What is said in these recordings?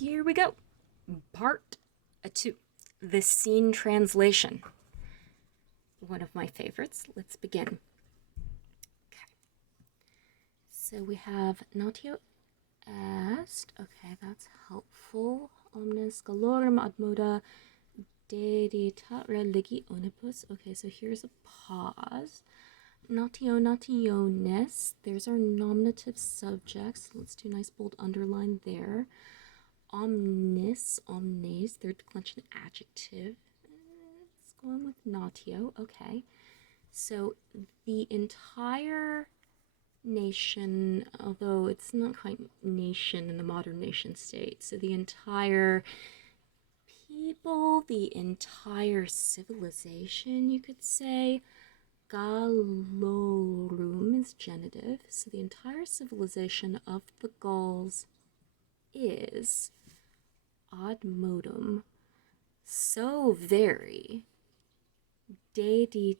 Here we go. Part 2. The scene translation. One of my favorites. Let's begin. Okay. So we have Natio est. Okay, that's helpful. Omnes galorum ad moda dedita religionibus. Okay, so here's a pause. Natio nationes. There's our nominative subjects. Let's do a nice bold underline there. Omnis, omnes, third declension adjective. Let's go on with natio. Okay. So the entire nation, although it's not quite nation in the modern nation state, so the entire people, the entire civilization, you could say. Gallorum is genitive, so the entire civilization of the Gauls is ad modum so very dedita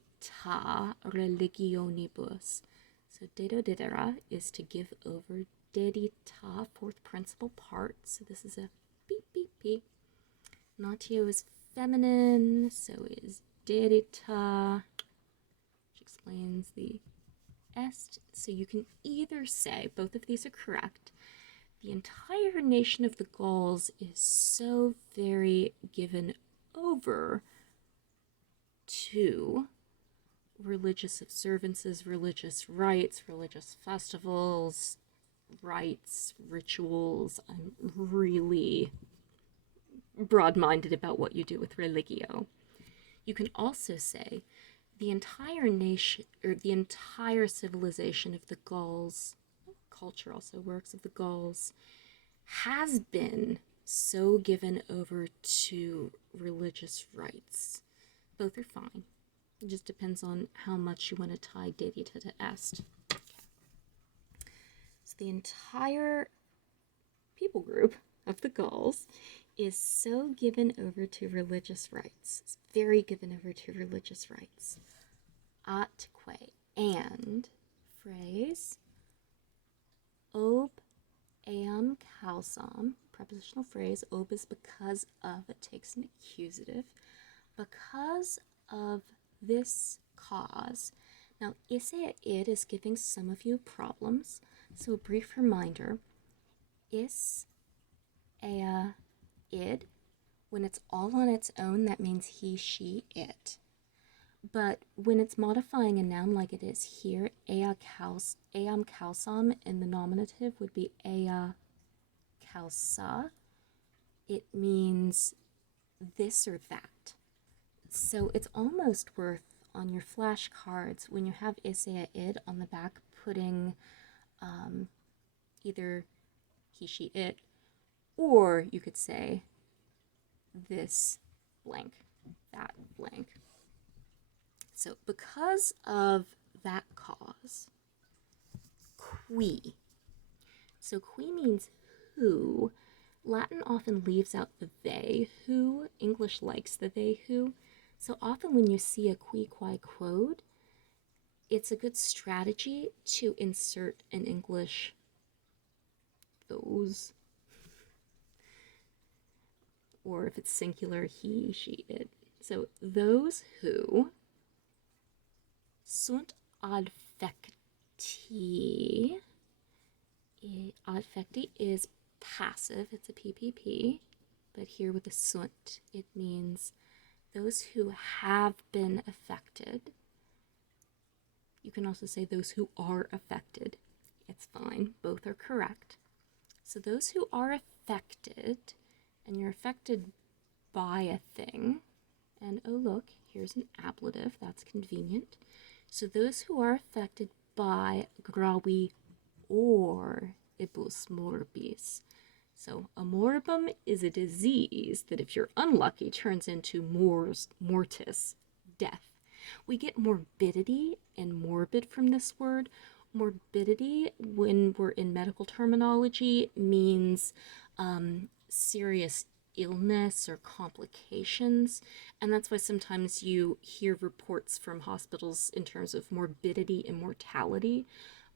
religionibus. So dedodidera is to give over, dedita, fourth principal part, so this is a beep beep beep. Natio is feminine, so is dedita, which explains the est. So you can either say, both of these are correct, the entire nation of the Gauls is so very given over to religious observances, religious rites, religious festivals, rites, rituals. I'm really broad-minded about what you do with religio. You can also say the entire nation, or the entire civilization of the Gauls, culture also works, of the Gauls, has been so given over to religious rites. Both are fine. It just depends on how much you want to tie dedita to est. Okay. So the entire people group of the Gauls is so given over to religious rites. It's very given over to religious rites. Atque, and, phrase, ob eam causam, prepositional phrase. Ob is because of, it takes an accusative. Because of this cause. Now, isse id is giving some of you problems, so a brief reminder. Is ea id, when it's all on its own, that means he, she, it. But when it's modifying a noun like it is here, eam causam in the nominative would be ea causa. It means this or that. So it's almost worth, on your flashcards, when you have issea id on the back, putting either he, she, it, or you could say this blank, that blank. So because of that cause, qui. So qui means who. Latin often leaves out the they, who. English likes the they, who. So often when you see a qui, qui, quod, it's a good strategy to insert in English those. Or if it's singular, he, she, it. So those who sunt adfecti. Adfecti is passive, it's a PPP, but here with the sunt, it means those who have been affected. You can also say those who are affected. It's fine, both are correct. So those who are affected, and you're affected by a thing, and oh look, here's an ablative, that's convenient. So those who are affected by gravi or ibus morbis. So a morbum is a disease that, if you're unlucky, turns into mortis, death. We get morbidity and morbid from this word. Morbidity, when we're in medical terminology, means serious illness or complications, and that's why sometimes you hear reports from hospitals in terms of morbidity and mortality.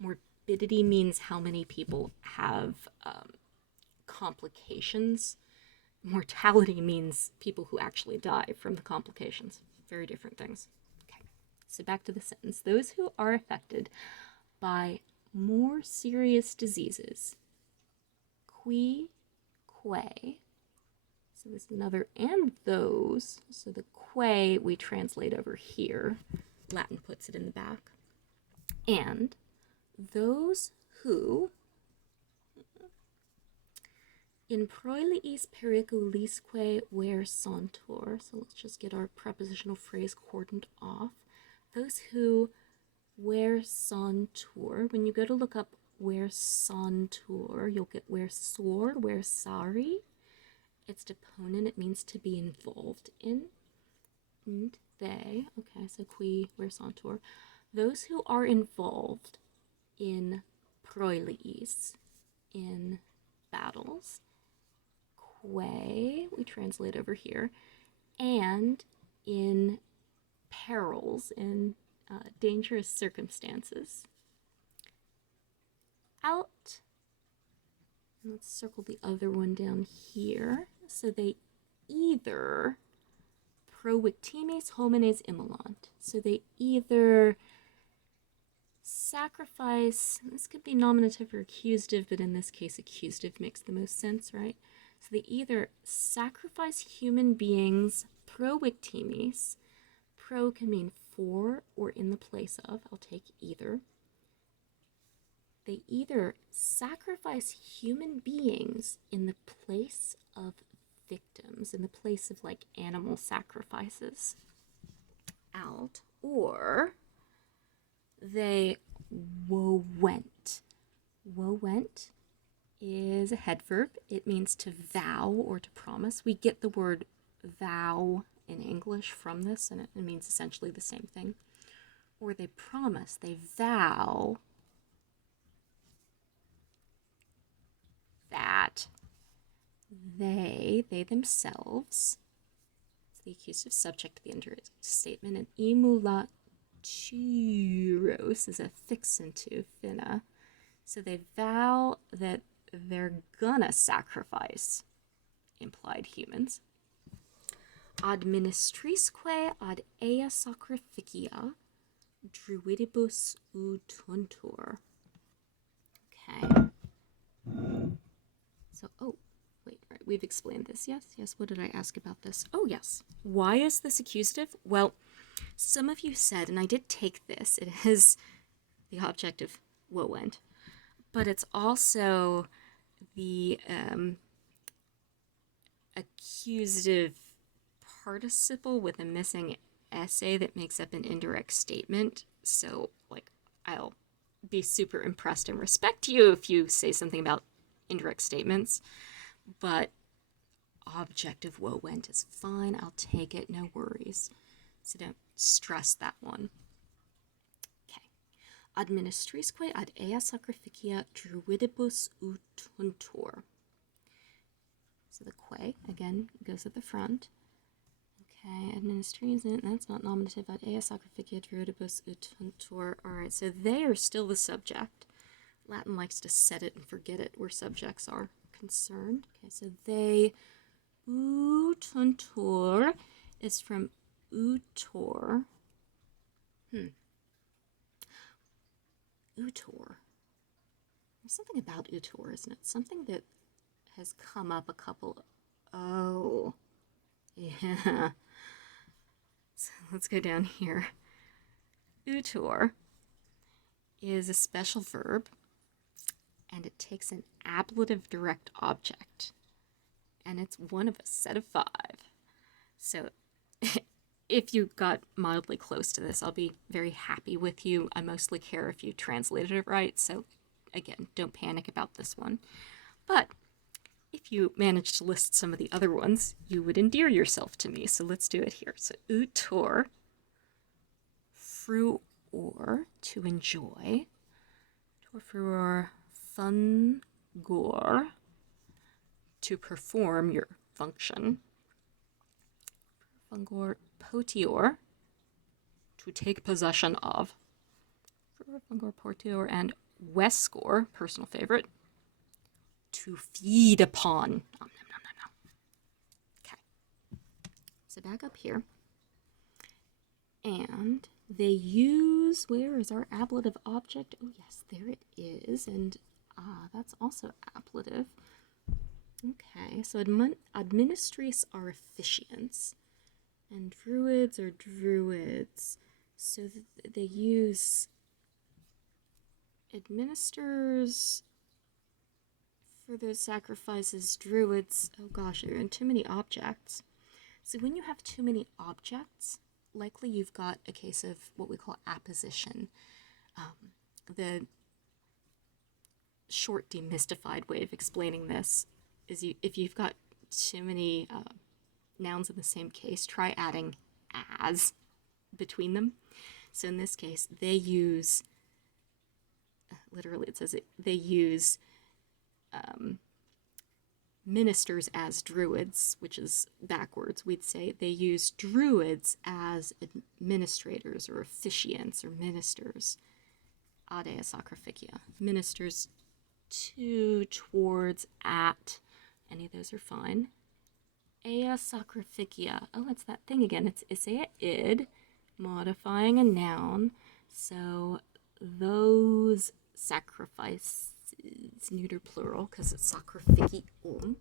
Morbidity means how many people have complications. Mortality means people who actually die from the complications. Very different things. Okay, so back to the sentence. Those who are affected by more serious diseases, qui, quae. So this is another and those. So the quae we translate over here. Latin puts it in the back. And those who in proiliis periculisque versantur, so let's just get our prepositional phrase cordoned off. Those who versantur, when you go to look up versantur, you'll get versor, versari. Its deponent, it means to be involved in. And they, okay, so qui versantur. Those who are involved in proiliis, in battles, quae, we translate over here, and in perils, in dangerous circumstances. Out, let's circle the other one down here. So they either pro victimes homines immolant. So they either sacrifice, this could be nominative or accusative, but in this case accusative makes the most sense, right? So they either sacrifice human beings pro victimis, pro can mean for or in the place of, I'll take either. They either sacrifice human beings in the place of victims, in the place of like animal sacrifices out, or they wowent. Wowent is a head verb. It means to vow or to promise. We get the word vow in English from this, and it means essentially the same thing. Or they promise, they vow that they themselves, it's the accusative subject of the indirect statement, and emulatyros is a fixative finna. So they vow that they're gonna sacrifice implied humans. Administrisque ad ea sacrificia druidibus utuntur. Okay. So, wait, right, we've explained this, yes? Yes, what did I ask about this? Oh, yes. Why is this accusative? Well, some of you said, and I did take this, it is the object of wowent, but it's also the accusative participle with a missing essay that makes up an indirect statement. So, like, I'll be super impressed and respect you if you say something about indirect statements, but object of wowent is fine. I'll take it, no worries. So don't stress that one. Okay. Administrisque ad ea sacrificia druidibus utuntur. So the quae, again, goes at the front. Okay, administration, that's not nominative. Ad ea sacrificia druidibus utuntur. Alright, so they are still the subject. Latin likes to set it and forget it where subjects are concerned. Okay, so they, utuntur is from utor. Utor. There's something about utor, isn't it? Something that has come up a couple. Oh, yeah. So let's go down here. Utor is a special verb, and it takes an ablative direct object, and it's one of a set of 5. So if you got mildly close to this, I'll be very happy with you. I mostly care if you translated it right, so again, don't panic about this one. But if you manage to list some of the other ones, you would endear yourself to me, so let's do it here. So utor, fruor, to enjoy, torfruor, fungor, to perform your function, fungor, potior, to take possession of, fungor, potior, and vescor, personal favorite, to feed upon. Nom, nom, nom, nom, nom. Okay. So back up here. And they use, where is our ablative object? Oh yes, there it is. And that's also ablative. Okay, so administres are officiants, and druids are druids. So they use administers for those sacrifices, druids. Oh gosh, there are too many objects. So when you have too many objects, likely you've got a case of what we call apposition. The short demystified way of explaining this is if you've got too many nouns in the same case, try adding as between them. So in this case, they use, literally it says they use ministers as druids, which is backwards. We'd say they use druids as administrators or officiants or ministers. Adea sacrificia. Ministers to, towards, at. Any of those are fine. Ea sacrificia. Oh, it's that thing again. It's isea id, modifying a noun. So those sacrifices, neuter plural, because it's sacrificium.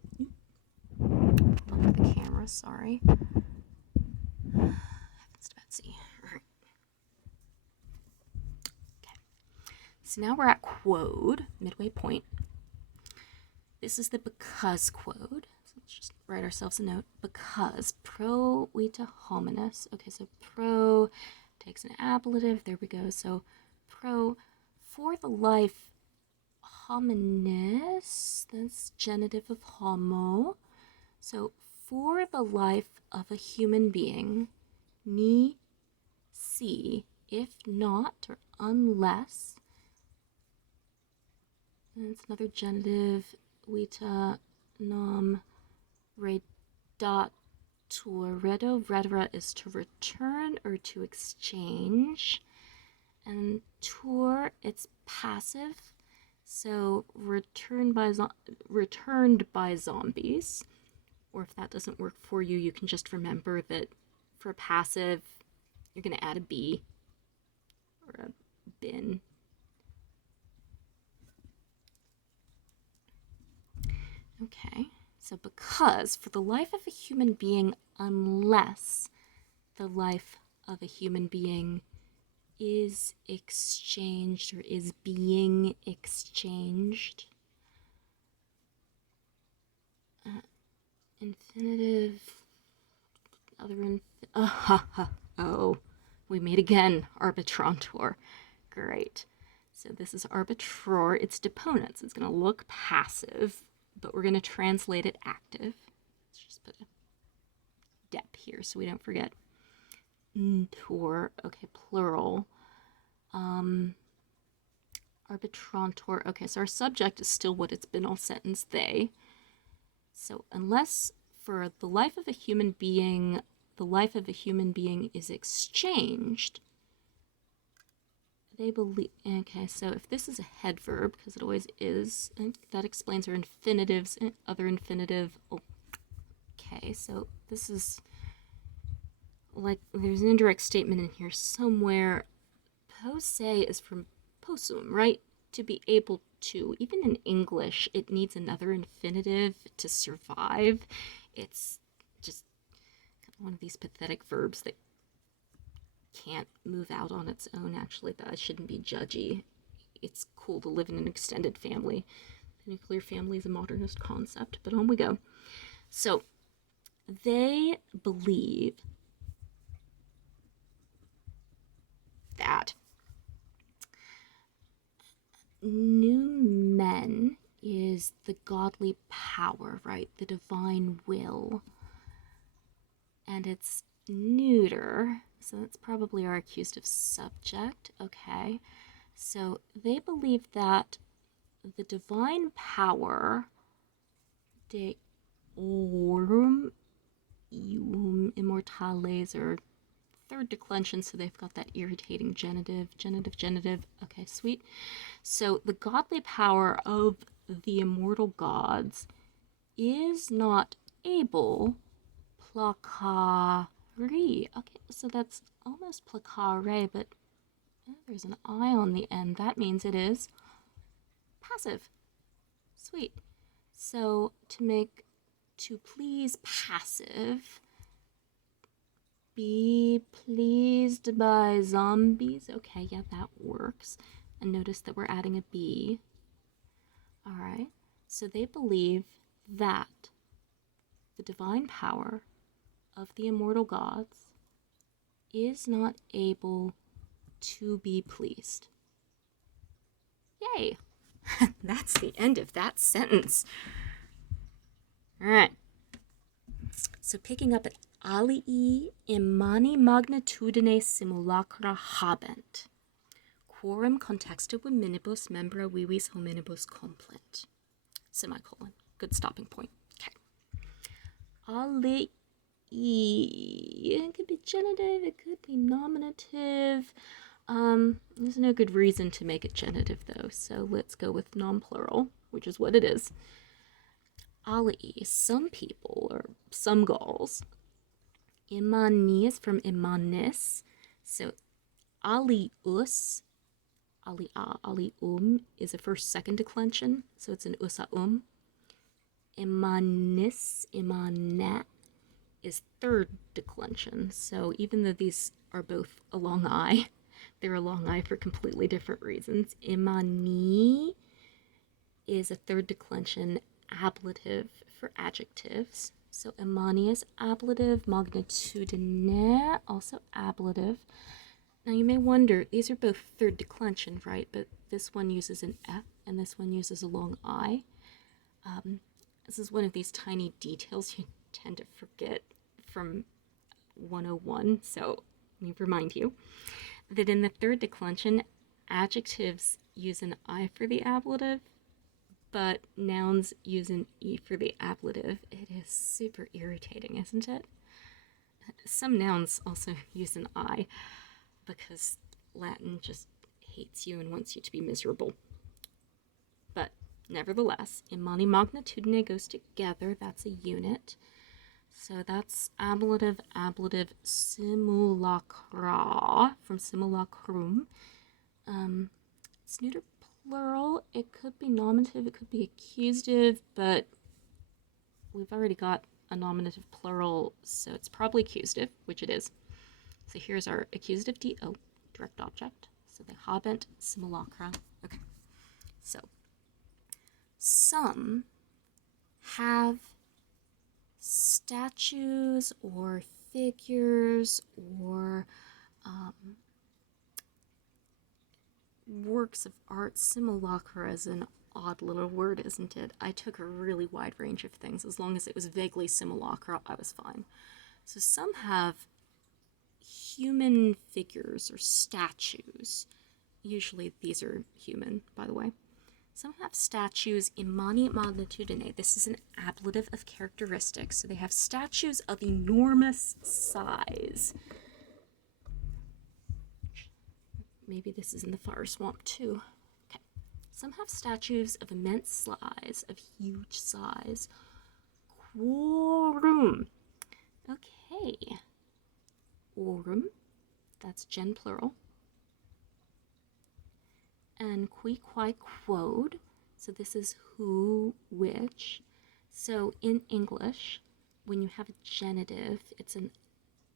On the camera, sorry. Heavens to Betsy. All right. Okay. So now we're at quode, midway point. This is the because quode. So let's just write ourselves a note. Because pro vita hominis. Okay, so pro takes an ablative. There we go. So pro for the life hominis. That's genitive of homo. So for the life of a human being, ni si, if not or unless. And it's another genitive. Vita nom redatur. Redera is to return or to exchange. And tour, it's passive. So returned by zombies. Or if that doesn't work for you, you can just remember that for passive, you're going to add a B or a bin. Okay, so because for the life of a human being, unless the life of a human being is exchanged or is being exchanged. Infinitive, oh, we made again, arbitrantor. Great. So this is arbitror, it's deponents. It's going to look passive, but we're going to translate it active. Let's just put a dep here so we don't forget. Ntor, okay, plural. Arbitrantor, okay, so our subject is still what it's been all sentence, they. So unless for the life of a human being, the life of a human being is exchanged, they believe, okay, so if this is a head verb, because it always is, that explains our infinitives, other infinitive. Okay, so this is like, there's an indirect statement in here somewhere. Posse is from possum, right? To be able to. Even in English, it needs another infinitive to survive. It's just one of these pathetic verbs that can't move out on its own. Actually, that I shouldn't be judgy. It's cool to live in an extended family. The nuclear family is a modernist concept, but on we go. So, they believe that noumen is the godly power, right? The divine will. And it's neuter, so that's probably our accusative subject. Okay, so they believe that the divine power, de orum immortales, or third declension, so they've got that irritating genitive. Okay, sweet. So the godly power of the immortal gods is not able placari. Okay, so that's almost placare, but there's an I on the end. That means it is passive. Sweet. So to please passive, be pleased by zombies. Okay, yeah, that works. And notice that we're adding a B. All right. So they believe that the divine power of the immortal gods is not able to be pleased. Yay! That's the end of that sentence. All right. So picking up at alii imani magnitudine simulacra habent. Quorum contexta hominibus membra vivis hominibus complint. Semicolon. Good stopping point. Okay. Alii. It could be genitive, it could be nominative. There's no good reason to make it genitive though, so let's go with non-plural, which is what it is. Alii, some people, or some Gauls. Imani is from imanis, so alius, alia, alium is a first-second declension, so it's an usaum. Imanis, imanet is third declension, so even though these are both a long I, they're a long I for completely different reasons. Imani is a third declension ablative for adjectives. So imani is ablative, magnitudine also ablative. Now you may wonder, these are both third declension, right? But this one uses an F and this one uses a long I. This is one of these tiny details you tend to forget from 101, so let me remind you that in the third declension, adjectives use an I for the ablative, but nouns use an E for the ablative. It is super irritating, isn't it? Some nouns also use an I because Latin just hates you and wants you to be miserable. But nevertheless, imani magnitudine goes together. That's a unit. So that's ablative, ablative, simulacra, from simulacrum. It's neuter plural. It could be nominative, it could be accusative, but we've already got a nominative plural, so it's probably accusative, which it is. So here's our accusative DO, direct object. So the habent simulacra. Okay. So some have statues or figures or works of art. Simulacra is an odd little word, isn't it? I took a really wide range of things. As long as it was vaguely simulacra, I was fine. So some have human figures or statues. Usually these are human, by the way. Some have statues imani magnitudine. This is an ablative of characteristics. So they have statues of enormous size. Maybe this is in the fire swamp too. Okay. Some have statues of immense size, of huge size. Quorum. Okay. Orum. That's gen plural. And qui, quae, quod. So this is who, which. So in English, when you have a genitive, it's an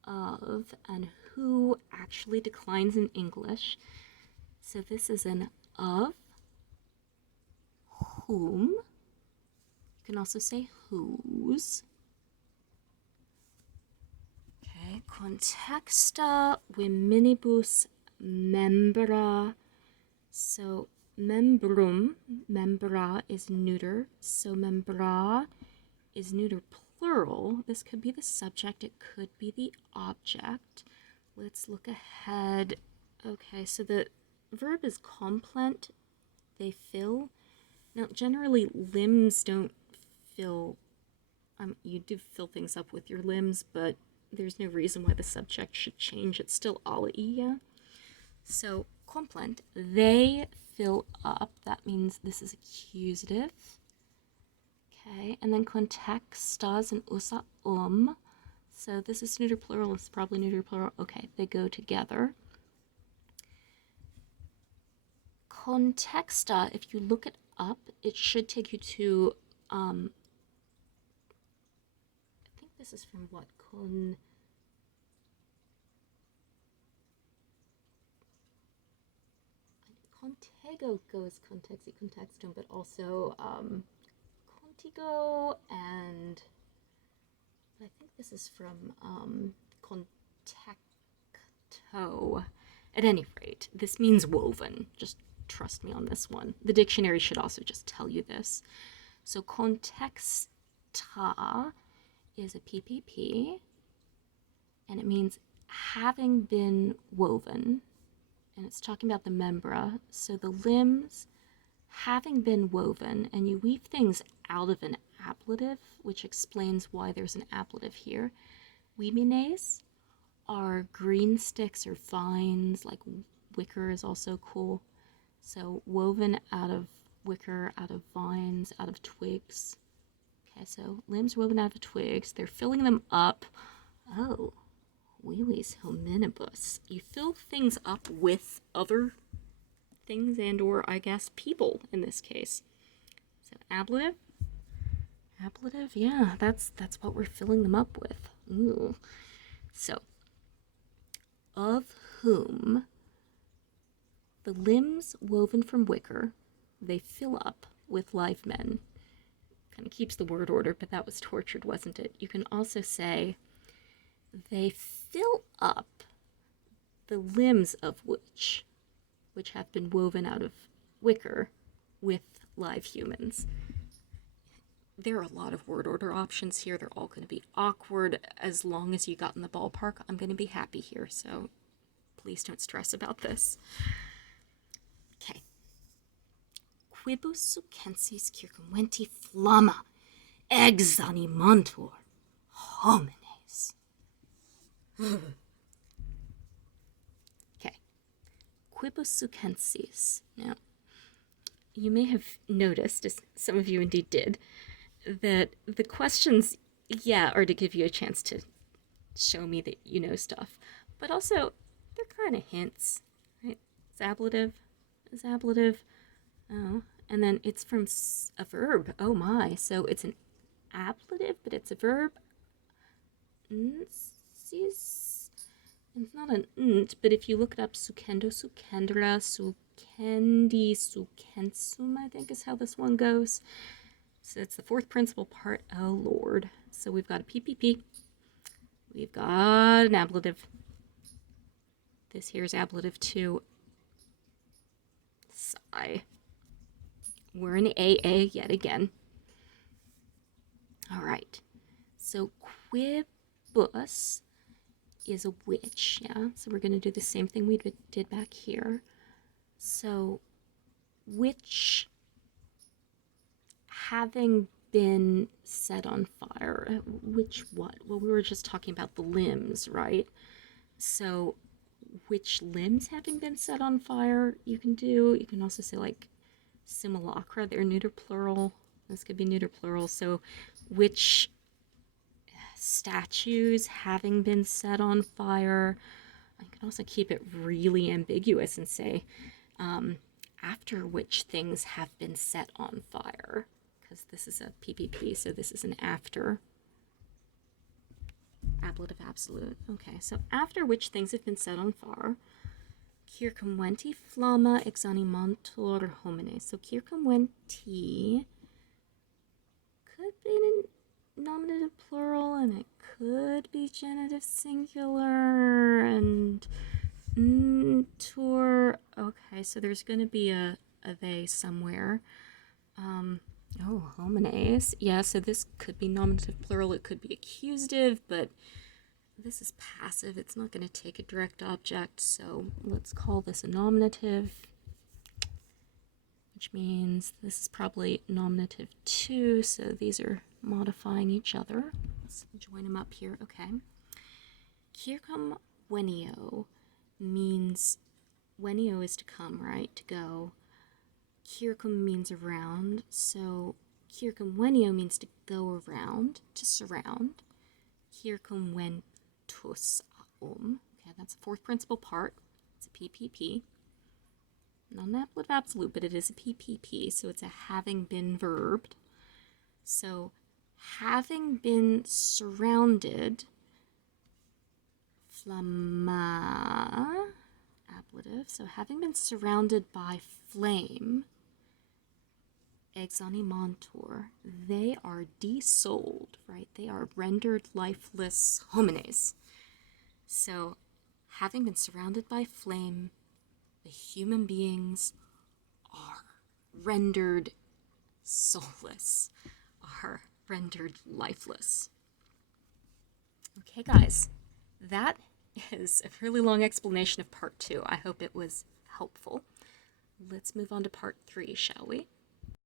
of, and who actually declines in English. So this is an of, whom. You can also say whose. Okay, contexta hominibus membra. So membrum, membra is neuter, so membra is neuter plural. This could be the subject, it could be the object. Let's look ahead. Okay, so the verb is complement, they fill. Now, generally, limbs don't fill. You do fill things up with your limbs, but there's no reason why the subject should change. It's still aleia. So Complement, they fill up. That means this is accusative. Okay, and then contextas and usa So this is neuter plural, it's probably neuter plural. Okay, they go together. Contexta, if you look it up, it should take you to, I think this is from what? Contego goes contexti contextum, but also contigo, and I think this is from contacto. At any rate, this means woven. Just trust me on this one. The dictionary should also just tell you this. So contexta is a PPP, and it means having been woven, and it's talking about the membra. So the limbs having been woven, and you weave things out of an ablative, which explains why there's an ablative here. Weavines are green sticks or vines, like wicker is also cool. So woven out of wicker, out of vines, out of twigs. Okay, so limbs woven out of twigs. They're filling them up. Oh, Wheelies hominibus. You fill things up with other things and or, I guess, people in this case. So ablative? Ablative? Yeah, that's what we're filling them up with. Ooh. So, of whom the limbs woven from wicker, they fill up with live men. Kind of keeps the word order, but that was tortured, wasn't it? You can also say they fill up the limbs of which have been woven out of wicker with live humans. There are a lot of word order options here. They're all going to be awkward. As long as you got in the ballpark, I'm going to be happy here, so please don't stress about this. Okay. Quibus sucensis circumventi flamma exanimantur homines. Okay. Quibus sucensis. Now, you may have noticed, as some of you indeed did, that the questions, yeah, are to give you a chance to show me that you know stuff, but also they're kind of hints, right? Zablative, oh, and then it's from a verb, oh my, so it's an ablative, but it's a verb. It's not an nt, but if you look it up, sucendo, sucendra, sucendi, sucensum, I think is how this one goes. So it's the fourth principal part. Oh, Lord. So we've got a PPP. We've got an ablative. This here's ablative 2. Sigh. We're in AA yet again. All right. So quibus is a witch, yeah? So we're going to do the same thing we did back here. So witch having been set on fire. Which what? Well, we were just talking about the limbs, right? So which limbs having been set on fire you can do. You can also say like simulacra, they're neuter plural. This could be neuter plural. So which statues having been set on fire. I can also keep it really ambiguous and say after which things have been set on fire, because this is a PPP, so this is an after. Ablative absolute. Okay, so after which things have been set on fire. Circumventi flamma exanimantur homines. So circumventi could be nominative plural, and it could be genitive singular, and tour. Okay, so there's going to be a they somewhere. Oh, homines. Yeah, so this could be nominative plural, it could be accusative, but this is passive. It's not going to take a direct object, so let's call this a nominative, which means this is probably nominative 2, so these are modifying each other. Let's join them up here. Okay. Circumvenio means Wenio is to come, right? To go. Kirkum means around, so Kirkum Wenio means to go around, to surround. Kirkum Wentus Aum. Okay, that's the fourth principal part. It's a PPP. Not an ablative absolute, but it is a PPP, so it's a having been verbed. So, having been surrounded, flamma, ablative, so having been surrounded by flame, exanimantur, they are desouled, right? They are rendered lifeless homines. So, having been surrounded by flame, the human beings are rendered soulless, are rendered lifeless. Okay, guys, that is a really long explanation of part 2. I hope it was helpful. Let's move on to part 3, shall we?